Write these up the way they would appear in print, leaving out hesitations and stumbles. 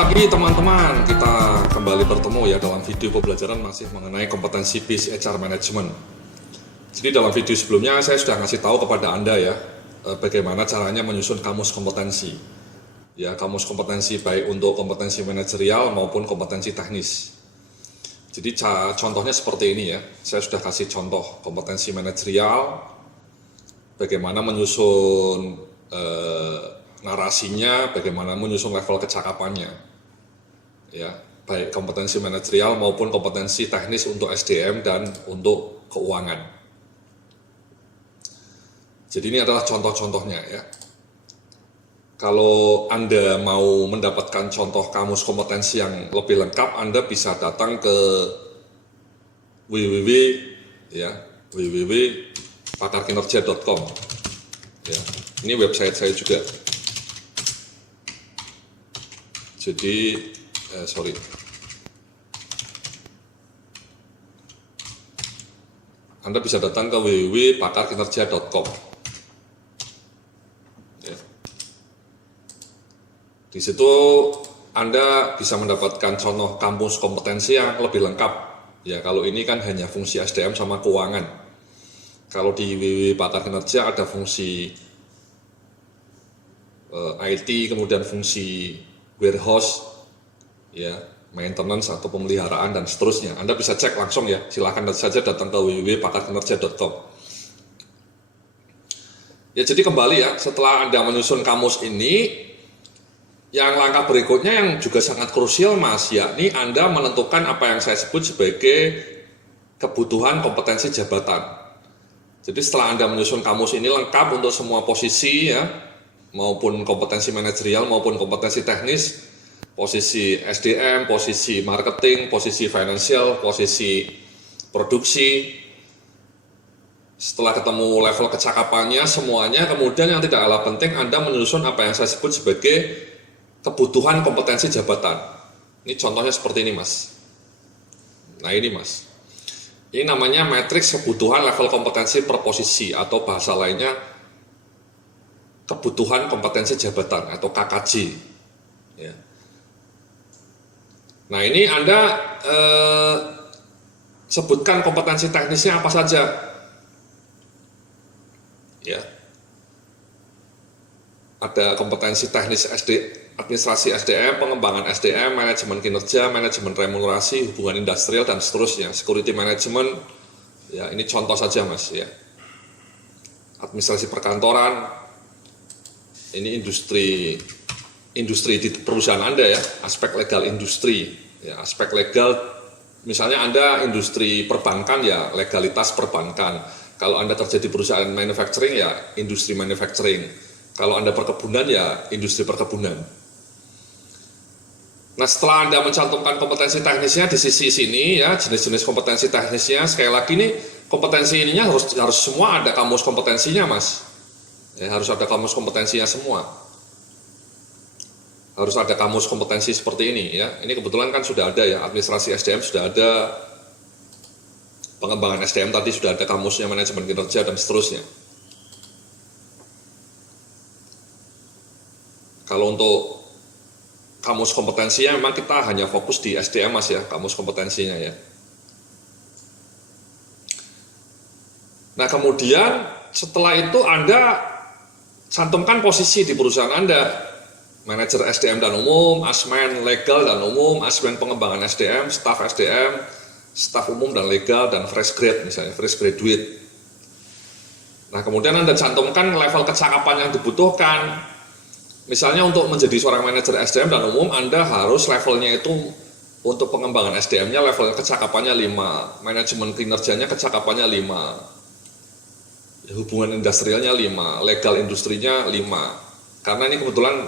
Selamat pagi teman-teman, kita kembali bertemu ya dalam video pembelajaran masih mengenai kompetensi BIS HR Management. Jadi dalam video sebelumnya saya sudah ngasih tahu kepada Anda ya bagaimana caranya menyusun kamus kompetensi. Ya, kamus kompetensi baik untuk kompetensi manajerial maupun kompetensi teknis. Jadi contohnya seperti ini ya, saya sudah kasih contoh kompetensi manajerial, bagaimana menyusun narasinya, bagaimana menyusun level kecakapannya, ya, baik kompetensi manajerial maupun kompetensi teknis untuk SDM dan untuk keuangan. Jadi ini adalah contoh-contohnya ya. Kalau Anda mau mendapatkan contoh kamus kompetensi yang lebih lengkap, Anda bisa datang ke www.pakarkinerja.com. Ya, ini website saya juga. Jadi, Anda bisa datang ke www.pakarkinerja.com. Ya. Di situ Anda bisa mendapatkan contoh kamus kompetensi yang lebih lengkap. Ya, kalau ini kan hanya fungsi SDM sama keuangan. Kalau di www.pakarkinerja ada fungsi IT, kemudian fungsi warehouse, ya, maintenance atau pemeliharaan dan seterusnya. Anda bisa cek langsung ya, silahkan saja datang ke www.pakarkinerja.com. Ya, jadi kembali ya, setelah Anda menyusun kamus ini, yang langkah berikutnya yang juga sangat krusial Mas, yakni Anda menentukan apa yang saya sebut sebagai kebutuhan kompetensi jabatan. Jadi setelah Anda menyusun kamus ini lengkap untuk semua posisi ya, maupun kompetensi manajerial maupun kompetensi teknis, posisi SDM, posisi marketing, posisi financial, posisi produksi. Setelah ketemu level kecakapannya semuanya, kemudian yang tidak kalah penting Anda menyusun apa yang saya sebut sebagai kebutuhan kompetensi jabatan. Ini contohnya seperti ini Mas. Nah ini Mas, ini namanya matriks kebutuhan level kompetensi per posisi, atau bahasa lainnya kebutuhan kompetensi jabatan atau KKJ. Ya. Nah ini Anda sebutkan kompetensi teknisnya apa saja. Ya. Ada kompetensi teknis administrasi SDM, pengembangan SDM, manajemen kinerja, manajemen remunerasi, hubungan industrial dan seterusnya, security management. Ya ini contoh saja Mas ya. Administrasi perkantoran. Ini industri di perusahaan Anda ya, aspek legal industri, ya, aspek legal, misalnya Anda industri perbankan ya, legalitas perbankan. Kalau Anda kerja di perusahaan manufacturing ya, industri manufacturing. Kalau Anda perkebunan ya, industri perkebunan. Nah setelah Anda mencantumkan kompetensi teknisnya di sisi sini ya, jenis-jenis kompetensi teknisnya, sekali lagi nih kompetensi ininya harus semua ada kamus kompetensinya Mas. Ya, harus ada kamus kompetensinya semua. Harus ada kamus kompetensi seperti ini ya. Ini kebetulan kan sudah ada ya, administrasi SDM sudah ada, pengembangan SDM tadi sudah ada kamusnya, manajemen kinerja dan seterusnya. Kalau untuk kamus kompetensinya memang kita hanya fokus di SDM Mas ya, kamus kompetensinya ya. Nah kemudian setelah itu Anda cantumkan posisi di perusahaan Anda, manajer SDM dan umum, asmen legal dan umum, asmen pengembangan SDM, staf umum dan legal, dan fresh grade misalnya, fresh graduate. Nah kemudian Anda cantumkan level kecakapan yang dibutuhkan. Misalnya untuk menjadi seorang manajer SDM dan umum, Anda harus levelnya itu untuk pengembangan SDM-nya level kecakapannya 5, manajemen kinerjanya kecakapannya 5. Hubungan industrialnya 5, legal industrinya 5. Karena ini kebetulan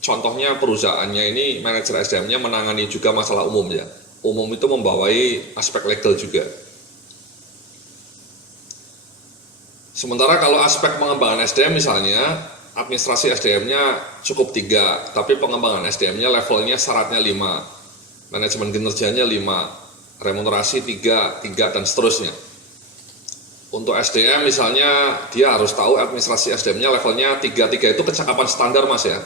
contohnya perusahaannya ini manajer SDM-nya menangani juga masalah umum ya. Umum itu membawai aspek legal juga. Sementara kalau aspek pengembangan SDM misalnya, administrasi SDM-nya cukup 3, tapi pengembangan SDM-nya levelnya syaratnya 5. Manajemen kinerjanya 5, remunerasi 3 dan seterusnya. Untuk SDM misalnya dia harus tahu administrasi SDM-nya levelnya 3 itu kecakapan standar Mas ya.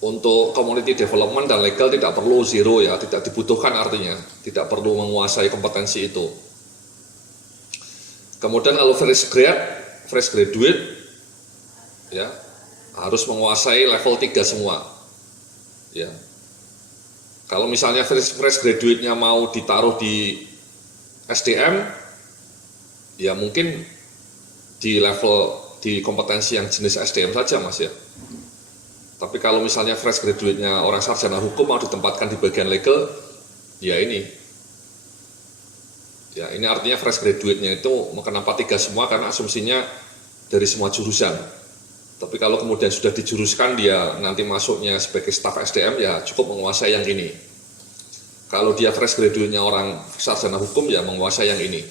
Untuk community development dan legal tidak perlu zero ya, tidak dibutuhkan artinya, tidak perlu menguasai kompetensi itu. Kemudian kalau fresh graduate ya harus menguasai level 3 semua. Ya. Kalau misalnya fresh graduate-nya mau ditaruh di SDM, ya mungkin di level di kompetensi yang jenis SDM saja Mas ya. Tapi kalau misalnya fresh graduate-nya orang sarjana hukum mau ditempatkan di bagian legal, ya ini. Ya ini artinya fresh graduate-nya itu kenapa 3 semua karena asumsinya dari semua jurusan. Tapi kalau kemudian sudah dijuruskan dia nanti masuknya sebagai staf SDM ya cukup menguasai yang ini. Kalau dia fresh graduate-nya orang sarjana hukum ya menguasai yang ini.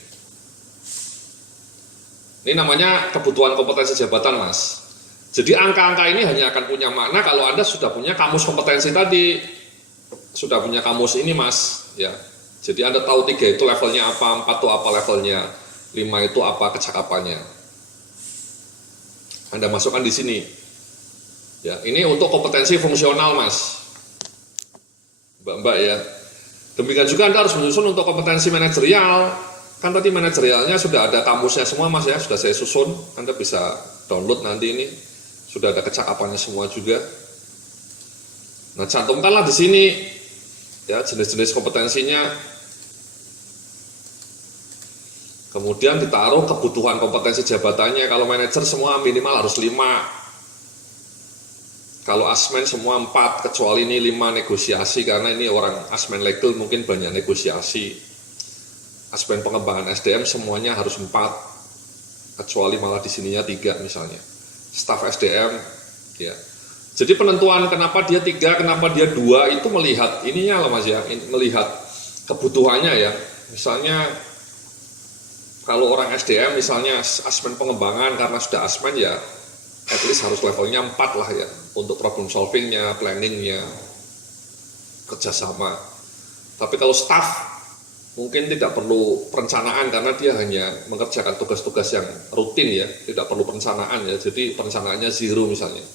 Ini namanya kebutuhan kompetensi jabatan Mas. Jadi angka-angka ini hanya akan punya makna kalau Anda sudah punya kamus kompetensi tadi. Sudah punya kamus ini Mas. Ya. Jadi Anda tahu 3 itu levelnya apa, 4 itu apa levelnya, 5 itu apa kecakapannya. Anda masukkan di sini. Ya, ini untuk kompetensi fungsional Mas. Mbak-mbak ya. Demikian juga Anda harus menyusun untuk kompetensi manajerial. Kan tadi manajerialnya sudah ada kamusnya semua Mas ya, sudah saya susun. Anda bisa download nanti ini. Sudah ada kecakapannya semua juga. Nah, cantumkanlah di sini ya jenis-jenis kompetensinya. Kemudian ditaruh kebutuhan kompetensi jabatannya. Kalau manajer semua minimal harus 5. Kalau asmen semua 4, kecuali ini 5 negosiasi karena ini orang asmen legal mungkin banyak negosiasi. Asmen pengembangan SDM semuanya harus 4, kecuali malah di sininya 3 misalnya. Staf SDM ya. Jadi penentuan kenapa dia 3, kenapa dia 2 itu melihat ininya lah Mas ya, melihat kebutuhannya ya. Misalnya kalau orang SDM misalnya asmen pengembangan karena sudah asmen ya at least harus levelnya 4 lah ya untuk problem solvingnya, planningnya, kerjasama. Tapi kalau staff mungkin tidak perlu perencanaan karena dia hanya mengerjakan tugas-tugas yang rutin ya, tidak perlu perencanaan ya, jadi perencanaannya 0 misalnya.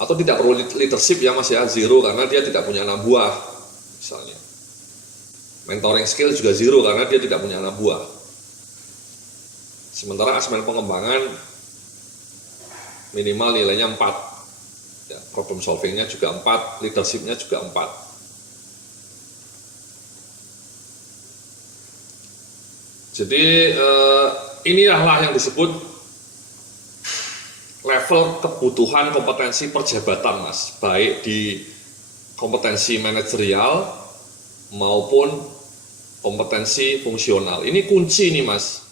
Atau tidak perlu leadership ya Mas ya, 0 karena dia tidak punya anak buah misalnya. Mentoring skill juga 0 karena dia tidak punya anak buah. Sementara asmen pengembangan minimal nilainya 4 ya, problem solvingnya juga 4, leadershipnya juga 4. Jadi inilah yang disebut level kebutuhan kompetensi perjabatan Mas, baik di kompetensi manajerial maupun kompetensi fungsional. Ini kunci nih Mas.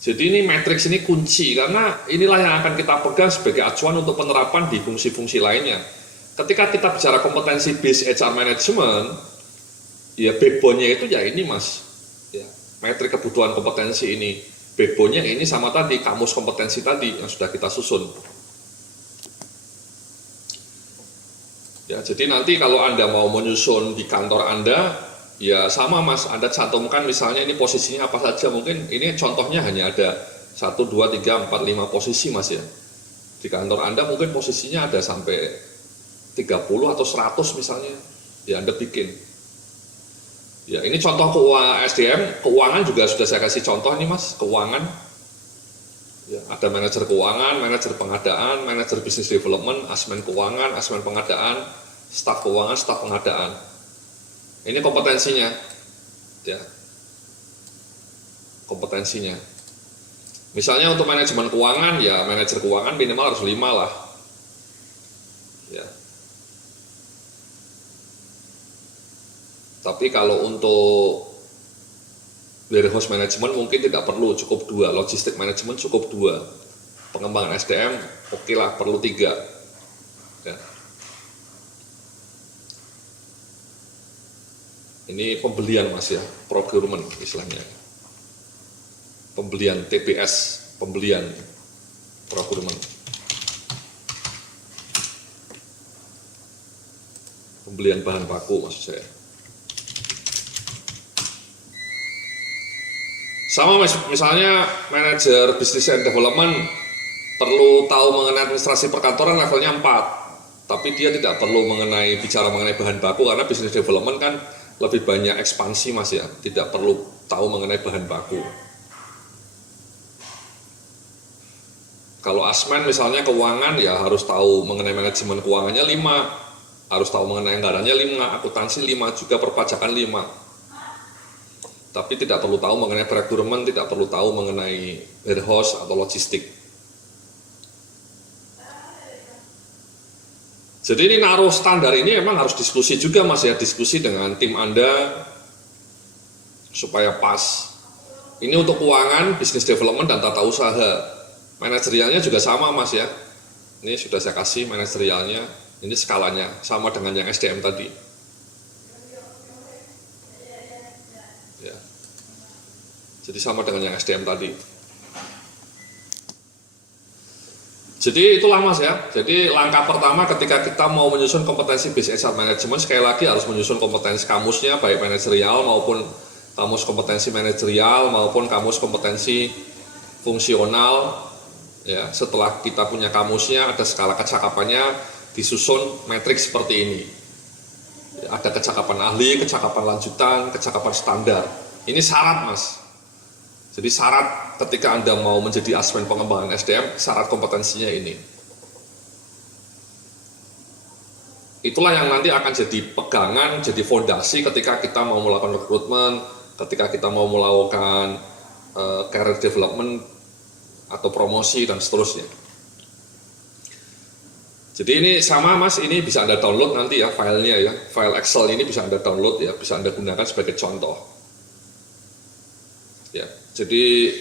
Jadi ini matriks ini kunci karena inilah yang akan kita pegang sebagai acuan untuk penerapan di fungsi-fungsi lainnya. Ketika kita bicara kompetensi based HR management, ya backbone-nya itu ya ini Mas. Ya, metrik kebutuhan kompetensi ini. Backbone-nya ini sama tadi, kamus kompetensi tadi yang sudah kita susun. Ya, jadi nanti kalau Anda mau menyusun di kantor Anda, ya sama Mas, Anda cantumkan misalnya ini posisinya apa saja, mungkin ini contohnya hanya ada 1, 2, 3, 4, 5 posisi Mas ya. Di kantor Anda mungkin posisinya ada sampai 30 atau 100 misalnya, ya Anda bikin. Ya ini contoh keuangan SDM, keuangan juga sudah saya kasih contoh nih Mas, keuangan. Ya, ada manajer keuangan, manajer pengadaan, manajer business development, asmen keuangan, asmen pengadaan, staf keuangan, staf pengadaan. Ini kompetensinya, ya, kompetensinya. Misalnya untuk manajemen keuangan, ya manajer keuangan minimal harus 5 lah, ya. Tapi kalau untuk warehouse management mungkin tidak perlu, cukup 2, logistik management cukup 2, pengembangan SDM oke lah perlu 3. Ya. Ini pembelian Mas ya, procurement istilahnya. Pembelian TPS, pembelian procurement. Pembelian bahan baku maksud saya. Sama misalnya manajer business and development perlu tahu mengenai administrasi perkantoran levelnya 4. tapi dia tidak perlu bicara mengenai bahan baku, karena business development kan lebih banyak ekspansi Mas ya, tidak perlu tahu mengenai bahan baku. Kalau asmen misalnya keuangan, ya harus tahu mengenai manajemen keuangannya 5, harus tahu mengenai anggarannya 5, akuntansi 5, juga perpajakan 5. Tapi tidak perlu tahu mengenai procurement, tidak perlu tahu mengenai warehouse atau logistik. Jadi ini naruh standar ini memang harus diskusi juga Mas ya, diskusi dengan tim Anda supaya pas. Ini untuk keuangan, business development, dan tata usaha. Manajerialnya juga sama Mas ya. Ini sudah saya kasih manajerialnya, ini skalanya sama dengan yang SDM tadi. Ya. Jadi sama dengan yang SDM tadi. Jadi itulah Mas ya. Jadi langkah pertama ketika kita mau menyusun kompetensi business HR management, sekali lagi harus menyusun kompetensi kamusnya, baik manajerial maupun kamus kompetensi manajerial maupun kamus kompetensi fungsional. Ya, setelah kita punya kamusnya, ada skala kecakapannya, disusun matriks seperti ini. Ya, ada kecakapan ahli, kecakapan lanjutan, kecakapan standar. Ini syarat Mas. Jadi syarat ketika Anda mau menjadi asmen pengembangan SDM, syarat kompetensinya ini. Itulah yang nanti akan jadi pegangan, jadi fondasi ketika kita mau melakukan rekrutmen, ketika kita mau melakukan career development atau promosi dan seterusnya. Jadi ini sama Mas, ini bisa Anda download nanti ya filenya ya, file Excel ini bisa Anda download ya, bisa Anda gunakan sebagai contoh. Ya, jadi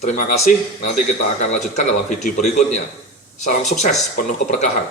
terima kasih, nanti kita akan lanjutkan dalam video berikutnya. Salam sukses, penuh keberkahan.